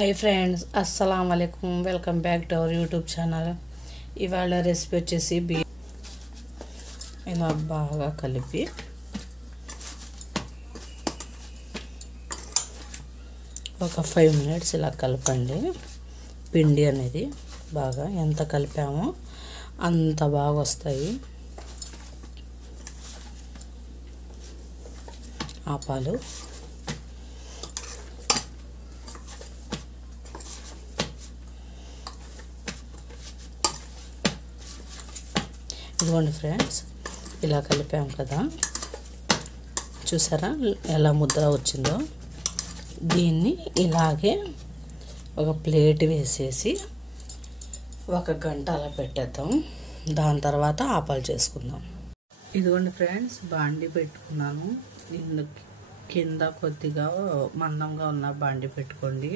Hi friends, అస్సలం వాలేకుమ్. Welcome back to our YouTube channel. ఇవాళ రెసిపీ వచ్చేసి ఇలా బాగా కలిపి ఒక 5 minutes ఇలా కలపండి. పిండి అనేది బాగా ఎంత కలిపామో అంత బాగా వస్తాయి ఆపాలు. ఇదిగోండి ఫ్రెండ్స్, ఇలా కలిపాం కదా, చూసారా ఎలా ముద్ర వచ్చిందో. దీన్ని ఇలాగే ఒక ప్లేట్ వేసేసి 1 గంట అలా పెట్టేద్దాం. దాని తర్వాత ఆపాలు చేసుకుందాం. ఇదిగోండి ఫ్రెండ్స్, బాండి పెట్టుకున్నాను. దీన్ని కింద కొద్దిగా మందంగా ఉన్న బాండి పెట్టుకోండి.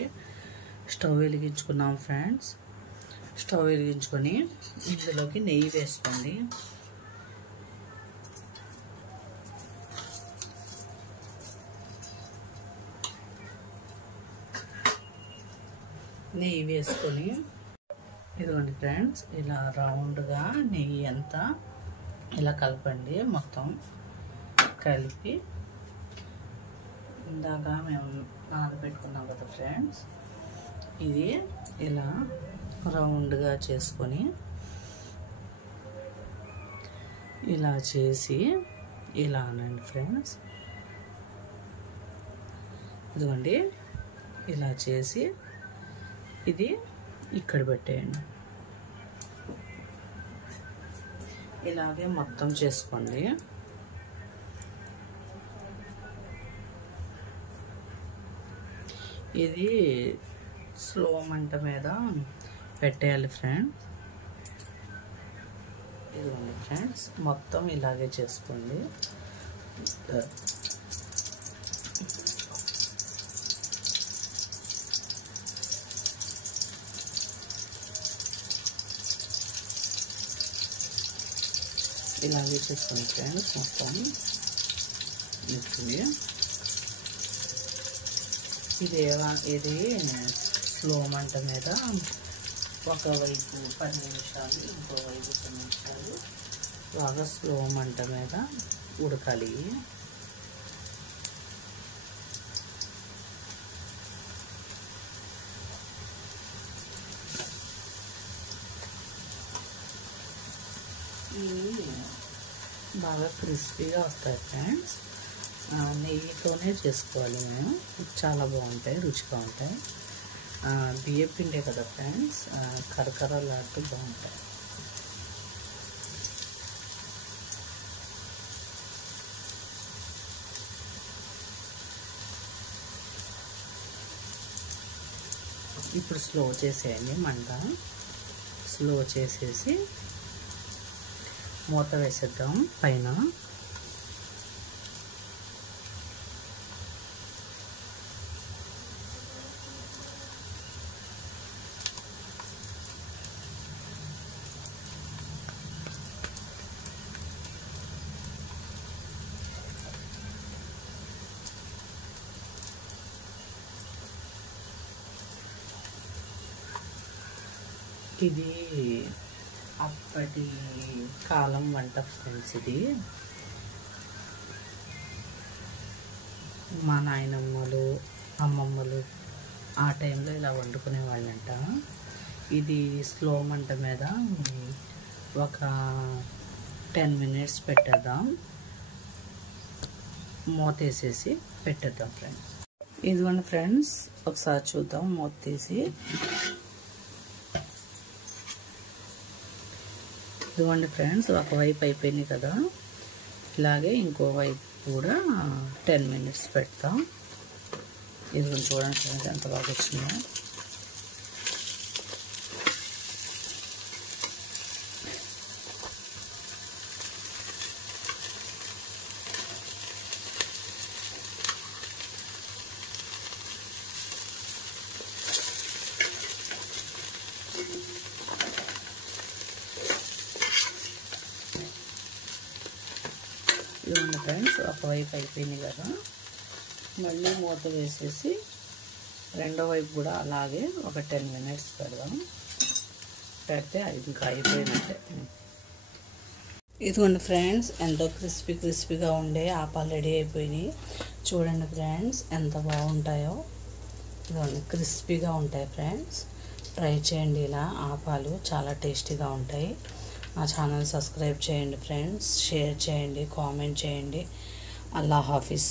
Stove వెలిగించుకున్నాం friends. స్టవ్ వెలిగించుకొని ఇందులోకి నెయ్యి వేసుకోండి. నెయ్యి వేసుకొని ఇదిగోండి ఫ్రెండ్స్, ఇలా రౌండ్గా నెయ్యి అంతా ఇలా కలపండి. మొత్తం కలిపి ఇందాక మేము నానబెట్టుకున్నాం కదా ఫ్రెండ్స్, ఇది ఇలా రౌండ్గా చేసుకొని ఇలా చేసి ఇలా అనండి ఫ్రెండ్స్. ఇదిగోండి, ఇలా చేసి ఇది ఇక్కడ పెట్టేయండి. ఇలాగే మొత్తం చేసుకోండి. ఇది స్లో మంట మీద పెట్టేయాలి ఫ్రెండ్స్. ఇదిగోండి ఫ్రెండ్స్, మొత్తం ఇలాగే చేసుకోండి. ఇలాగే చేసుకోండి ఫ్రెండ్స్. మొత్తం ఇది స్లో మంట మీద ఒకవైపు 10 నిమిషాలు, ఇంకోవైపు 10 నిమిషాలు బాగా స్లో మంట మీద ఉడకాలి. ఇవి బాగా క్రిస్పీగా వస్తాయి ఫ్రెండ్స్. నెయ్యితోనే చేసుకోవాలి మేము. చాలా బాగుంటాయి, రుచిగా ఉంటాయి. బియ్యం పిండే కదా ఫ్రెండ్స్, కరకరలాడుతూ బాగుంటాయి. ఇప్పుడు స్లో చేసేయండి మంట. స్లో చేసేసి మూత వేసేద్దాం పైన. ఇది అప్పటి కాలం వంట ఫ్రెండ్స్. ఇది మా నాయనమ్మలు, అమ్మమ్మలు ఆ టైంలో ఇలా వండుకునే వాళ్ళంట. ఇది స్లో మంట మీద ఒక 10 minutes పెట్టేద్దాం. మూత వేసేసి పెట్టేద్దాం ఫ్రెండ్స్. ఇదిగోండి ఫ్రెండ్స్, ఒకసారి చూద్దాం మూత తీసి. ఇదిగోండి ఫ్రెండ్స్, ఒకవైపు అయిపోయింది కదా, ఇలాగే ఇంకో వైపు కూడా 10 minutes పెడతాం. ఇది చూడండి ఫ్రెండ్స్, ఎంత బాగా వచ్చిందో. ఇదిగోండి ఫ్రెండ్స్, ఒకవైపు అయిపోయింది కదా, మళ్ళీ మూత వేసేసి రెండో వైపు కూడా అలాగే ఒక 10 మినిట్స్ పెడదాం. పెడితే అది ఇంకా అయిపోయినట్టే. ఇదిగోండి ఫ్రెండ్స్, ఎంతో క్రిస్పీగా ఉండే ఆపాలు రెడీ అయిపోయినాయి. చూడండి ఫ్రెండ్స్ ఎంత బాగుంటాయో. ఇదిగోండి క్రిస్పీగా ఉంటాయి ఫ్రెండ్స్. ట్రై చేయండి, ఇలా ఆపాలు చాలా టేస్టీగా ఉంటాయి. మా ఛానల్ సబ్స్క్రైబ్ చేయండి ఫ్రెండ్స్, షేర్ చేయండి, కామెంట్ చేయండి. అల్లా హాఫీజ్.